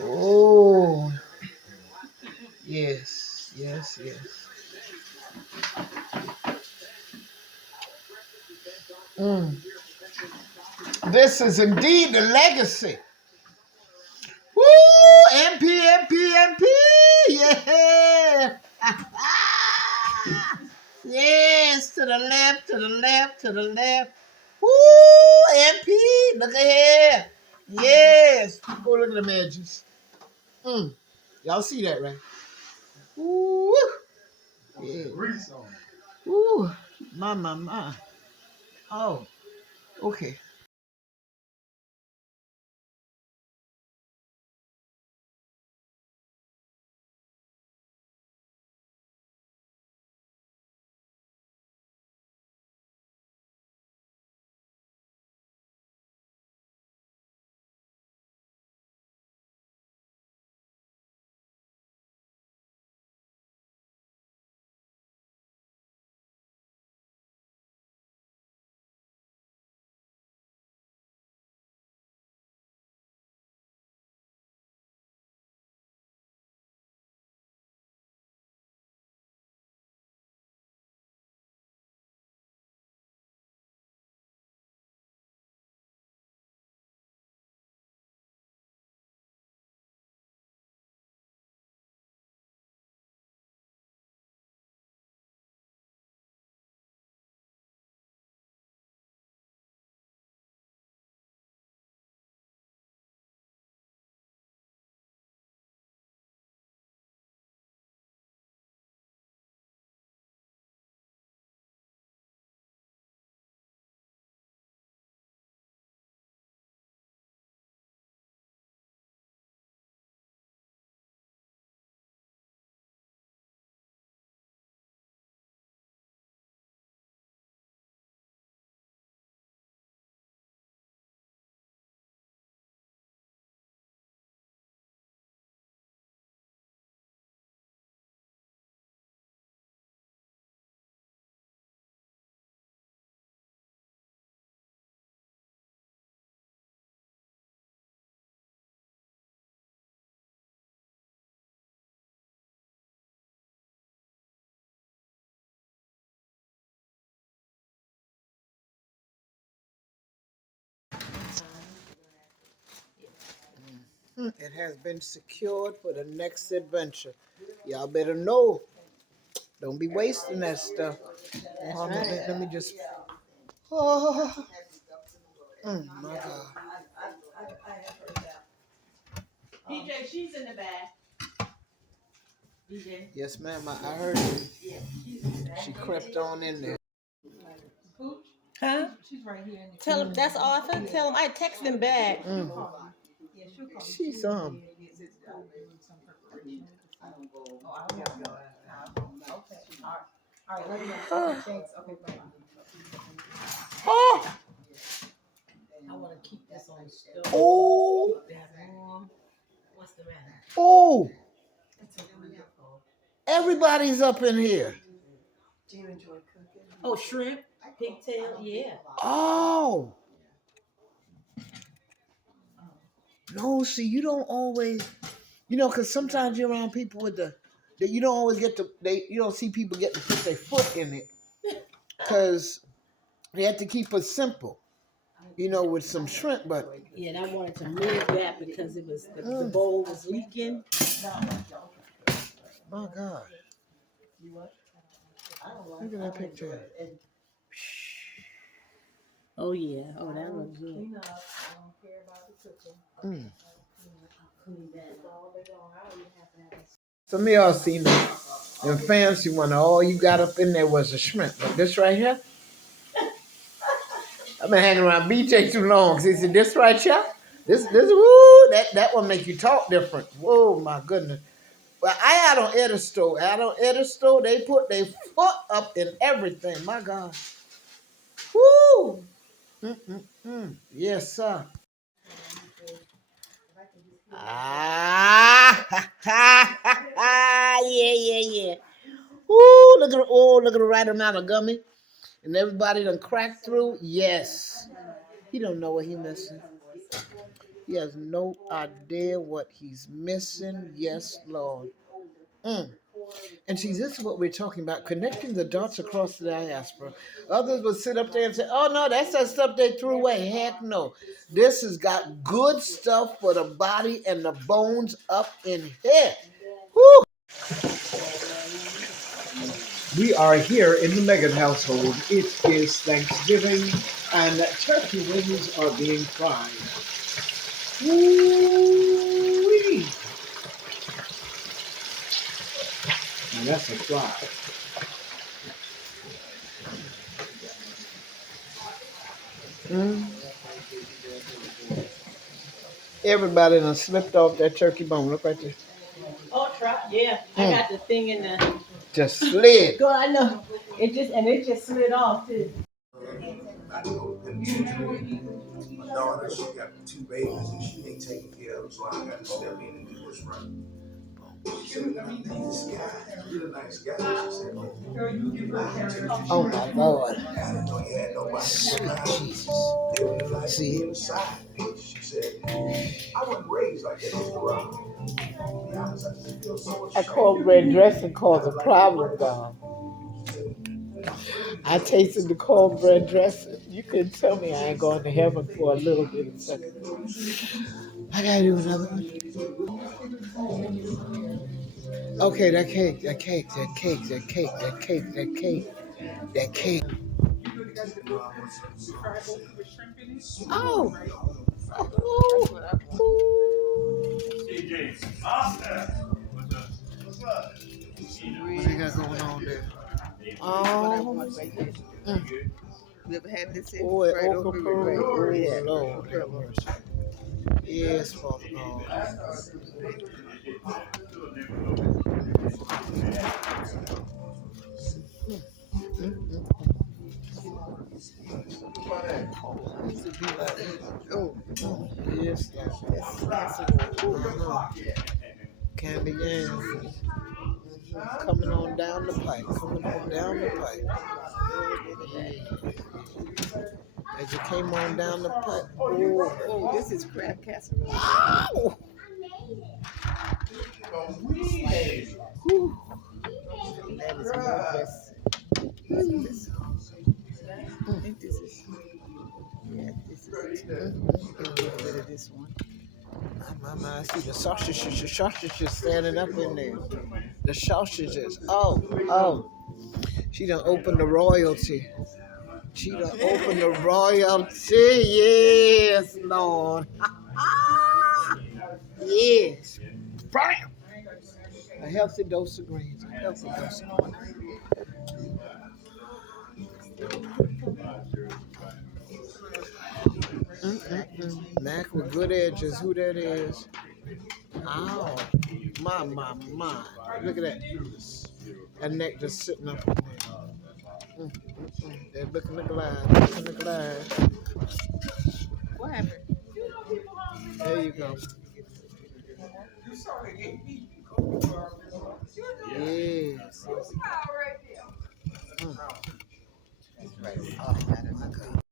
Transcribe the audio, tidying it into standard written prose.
Oh, yes, yes, yes. Mm. This is indeed the legacy. Woo! MP, MP, MP! Yeah! Yes, to the left, to the left, to the left. Woo! MP, look ahead. Yes. Oh, look at them edges. Mm. Y'all see that, right? Woo! Yeah. Woo! My. Oh, okay. It has been secured for the next adventure. Y'all better know. Don't be wasting that stuff. Let me just. Oh, my God. DJ, she's in the back. DJ. Yes, ma'am. I heard her. She crept on in there. Huh? She's right here. Tell him that's Arthur. Tell him I text him back. She's Oh, I want to keep this on the stove. oh, What's the matter? oh. Everybody's up in here. Oh, shrimp, pigtail, yeah. Oh. No, see, you don't always, because sometimes you're around people with that you don't always you don't see people get to put their foot in it because they have to keep it simple, with some shrimp, but. Yeah, and I wanted to move that because it was the bowl was leaking. My God. Look at that picture. Oh yeah. Oh, that looks good. Mm. Some of y'all seen them fancy one. All you got up in there was a shrimp. But this right here, I've been hanging around BJ too long. Cause he said, this right here, this, woo, that one make you talk different. Whoa, my goodness. Well, I had on Edisto. They put their foot up in everything. My God. Woo. Yes, sir. Ah, yeah. Ooh, look at the right amount of gummy. And everybody done cracked through. Yes. He don't know what he missing. He has no idea what he's missing. Yes, Lord. Mm. And see, this is what we're talking about, connecting the dots across the diaspora. Others would sit up there and say, oh, no, that's that stuff they threw away. Heck no. This has got good stuff for the body and the bones up in here. Woo! We are here in the Megan household. It is Thanksgiving, and turkey wings are being fried. Woo-wee! And that's a fry. Mm. Everybody done slipped off that turkey bone. Look right there. Okra, yeah. I got the thing in the. Just slid. Girl, I know. It just slid off too. My daughter, she got 2 babies and she ain't taking care of them, so I got to step in and do what's right. She said, I met this guy, really nice guy. She said, Oh my Lord. I didn't know you had nobody. Sweet Jesus. Living the life See? inside. She said, I wasn't raised like that, Mr. Rob. To be honest, I just feel so That ashamed. cornbread dressing caused a problem, God. I tasted the cornbread dressing. You couldn't tell me I ain't going to heaven for a little bit of second. I gotta do another one. Okay, that cake. Oh. What they got going on there? Oh. Mm. You ever had this in Oh, fried okra okra with pearl. rice? Yeah. Lord have mercy. Yes, Father God. Oh, Yes, Lord. that's casserole. Candy yams. Coming on down the pipe. Coming on down the pipe. As you came on down the pipe. Oh, Oh, this is crab casserole. ow! Whew. That is more dressing. This, I think this is, yeah, this is a little bit of this one. I see the sausages standing up in there. The sausages. Oh. She done opened the royalty. She done opened the royalty. Yes, Lord. Yes. Bam. A healthy dose of greens. A healthy dose of greens. Mac with good edges. Who that is? Ow. My. Look at that. That neck just sitting up in there. They're looking the glide. What happened? There you go. Yes. That's right. Oh, I got it.